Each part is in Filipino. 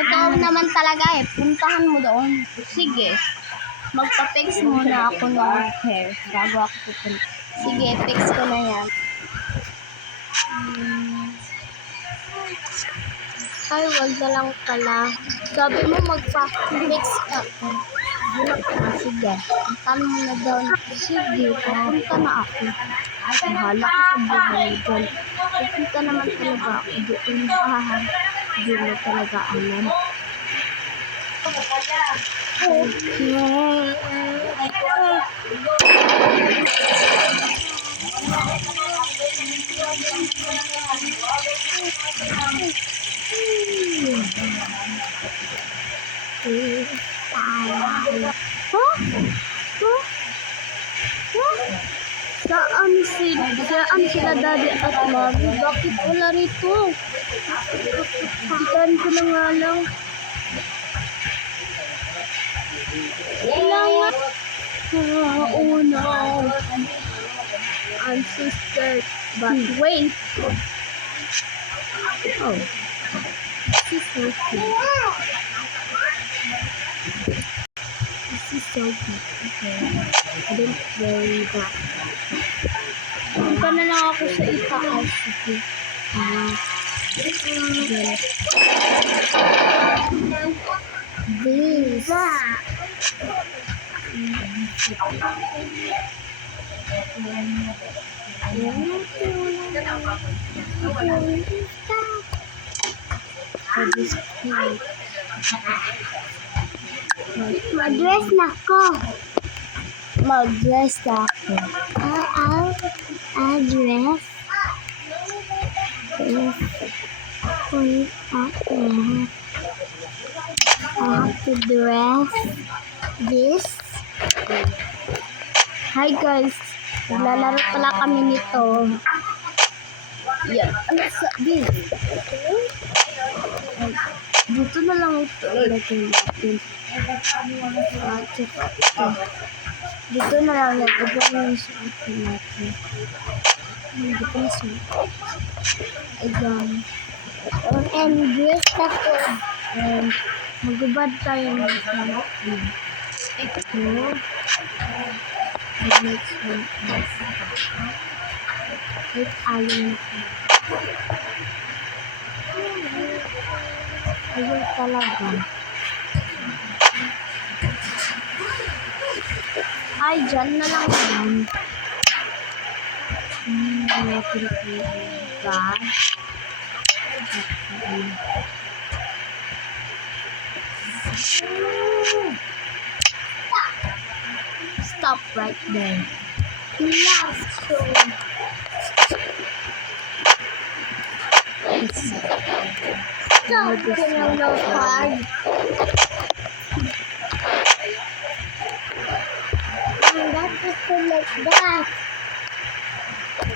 Totoo naman talaga eh. Puntahan mo doon. Sige. Magpa-fix muna ako ng hair bago ako pupunta. Sige, fix ko na yan. Ay, wag na lang pala. Sabi mo magpa-fix ka. Sige, puntahan mo na doon. Sige, pupunta na ako. Bahala ka sa buhay doon. Pupunta naman talaga ako doon. Hindi mo talaga alam. Saan sila daddy at mommy? Bakit wala rito? Itan ko na nga lang. Kailangan. Oh no. I'm so scared. But wait. Oh. This is so cute. This is so cute. Okay. I don't worry that. Punta na lang ako sa itaas. Sige. This. Mag-dress na ako. Mag-dress na ako. I'll dress. I have to dress this. Hi guys, naglalaro pala kami nito. Yan, ano sa this? Dito na lang ito ilagay natin. At saka ito. Dito na lang nagagawa yung suotin natin. Dito na suotin. Ayan. And dress ako. And magubad tayo ng natin. Ito. The next one is with iron. Ayun talaga. Ay, dyan na lang yan. Natin ba? Stop right there. Last one. Stop getting no card. That is so like that.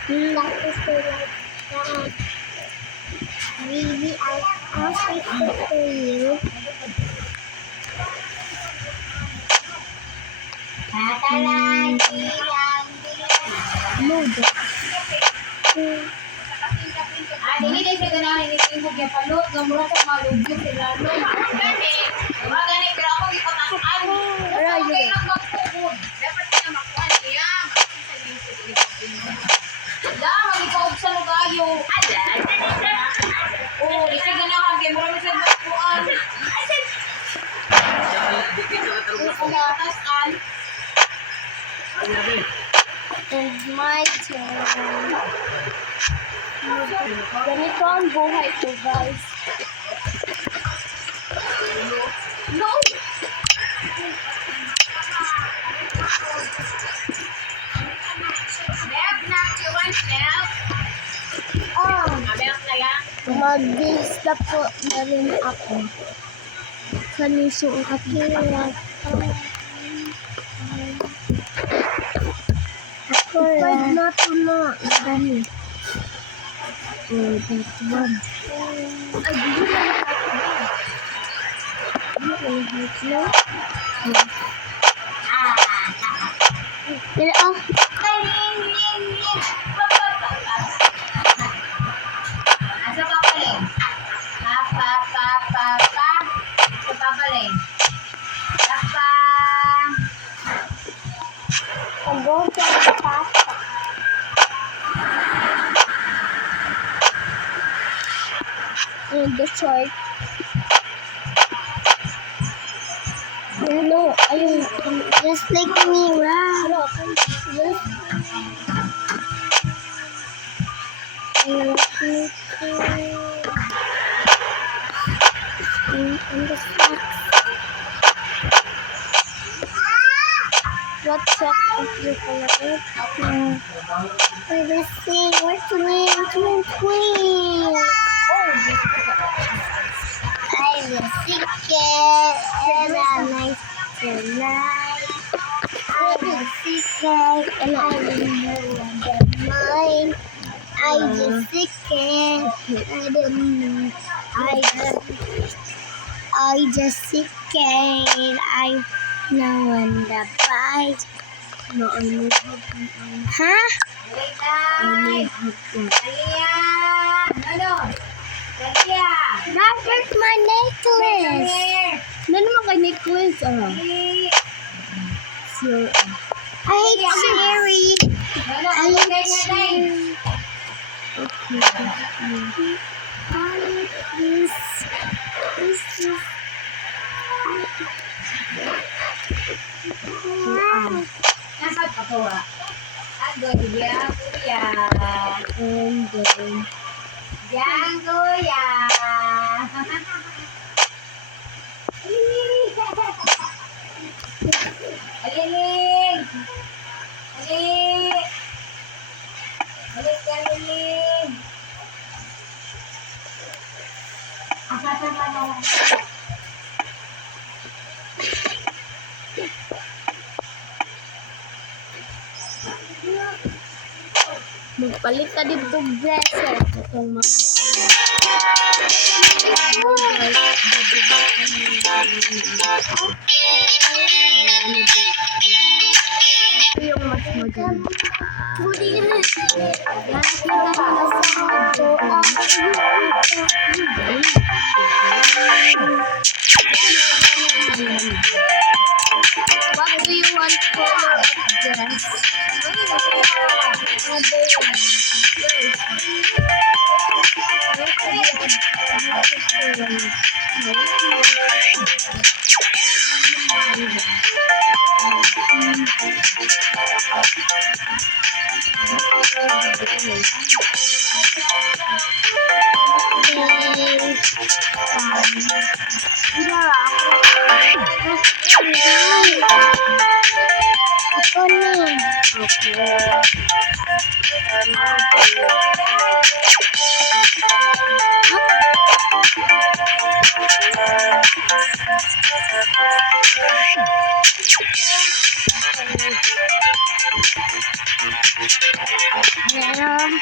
That is so like that. Maybe I'll fix it for you. Load. Dili din siya ganahan ni tingog ya palot gamura sa malugyo sila no. Magani pero ako ipatasan. Okay lang magpupod. Dapat niya makuha niya. Dapat ikaw sa lugayo. Oh, di siya ganahan kay mura siya magpuan. Pagkatasan. And my turn. Ganito ang buhay ko, guys. No! Snap, knock you want snap? Abelak na yan. Mag-stop po na rin ako. Kaniso ang kakilala. Ako rin. Na ito na. Dahil. Oh, that one. Ay, di yun na nakakita. Pero, oh. Asa ka pa rin? Pa. the short. No, ayun. Just like me, wow. Just and the socks. What socks is your favorite? We're the same. We're twins. I'm the secret and I'm nice tonight. I'm the secret and I don't know mine. I'm the secret. I don't know. I just secret. I know when the bite. No, I need help. Huh? Balik na. Ano? Katia. Where's my necklace? Ano naman kay necklace? So, I hate Sherry. Ano? I Ano hate kay niya, Day? Sherry. Okay. I like this. This is. Wow. Nasa patuwa. Agoy, diyan, kuya. And then, Diyan, kuya. Aliling! Alik! Alik ka, Aliling! magpalit ka dito dresser. Itong mga ito yung mas maganda. What do you want color of dress? Ako na. Meron.